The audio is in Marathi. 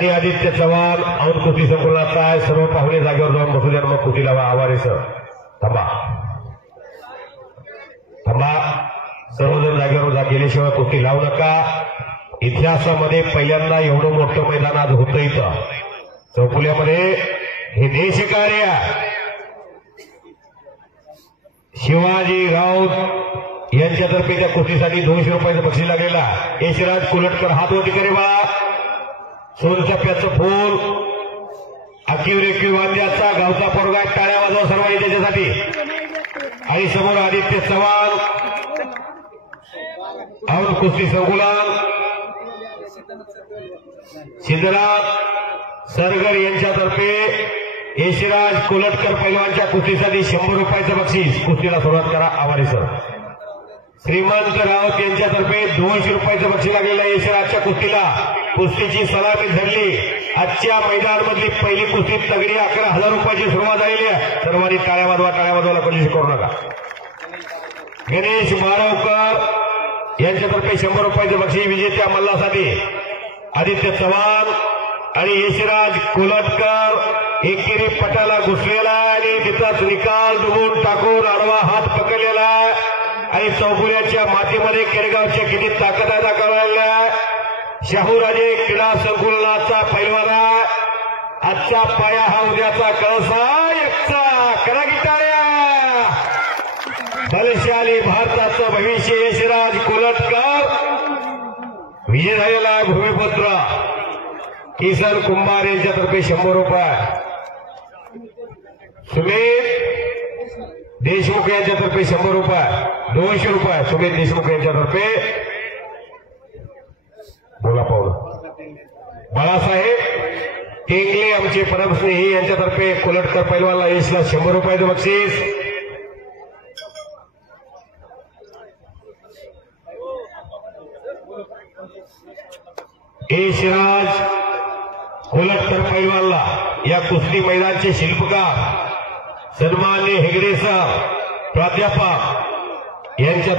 आणि आदित्य चव्हाण और कुस्ती संकुलाचा आहे। सर्व पाहुणे जागेवर जाऊन बसू द्या, मग कुस्ती लावा। आवारे सर थांबा थांबा, सर्वजण जागेवर गेल्याशिवाय कुस्ती लावू नका। इतिहासामध्ये पहिल्यांदा एवढं मोठं मैदान आज होतं इथं चौफुल्यामध्ये। हे देशकार्य शिवाजी राऊत यांच्यातर्फे त्या कुस्तीसाठी 200 रुपयाचं बक्षीस लागलेला। यशराज कुलटकर हात वरती करे बा, सोनचाफ्याचं फूल अकीव रेखीव वाद्याचा गावचा पोरगा, टाळ्या वाजवा सर्वांनी त्याच्यासाठी। आणि समोर आदित्य चव्हाण और कुस्ती संकुलन सिद्धराज सरगर यांच्यातर्फे यशराज कुलटकर पैलवानच्या कुस्तीसाठी 100 रुपयाचं बक्षीस। कुस्तीला सुरुवात करा आवारे सर। श्रीमंत राऊत यांच्यातर्फे 200 रुपयाचं बक्षीस लागलेलं आहे यशराजच्या कुस्तीला। कुस्तीची सलामी धरली। आजच्या मैदानामधली पहिली कुस्ती तगडी 11,000 रुपयाची सुरुवात झालेली आहे। सर्वांनी टाळ्या वाजवायला कंजूसी करू नका। गणेश मारवकर यांच्यातर्फे 100 रुपयाचं बक्षीस विजेत्या मल्लासाठी। आदित्य चव्हाण आणि यशराज कुलटकर एकेरी पटाला घुसलेला आणि तिथंच निकाल डुबून टाकून आडवा हात पकडलेला आणि चौफुल्याच्या मातीमध्ये केडगावच्या किती ताकद आहे दाखवलेला। शाहूराजे क्रीडा संकुलाचा पैलवान आजचा पाया हा उद्याचा कळसा एकचा करा गिटाऱ्या। बलशाली भारताचं भविष्य यशराज कुलटकर विजय झालेला भूमिपुत्र किसन कुंभार यांच्यातर्फे 100 रुपये। सुमित देशमुख यांच्यातर्फे 100 रुपये, 200 रुपये सुमित देशमुख यांच्यातर्फे। बोला पाहुणे बाळासाहेब टेंगले आमचे परमस्नेही यांच्यातर्फे कुलटकर पैलवानला यशला 100 रुपयाचं बक्षीस। यशराज कुलटकर पैलवानला या कुस्ती मैदानाचे शिल्पकार सन्मान्य हेगडे सर प्राध्यापक यांच्या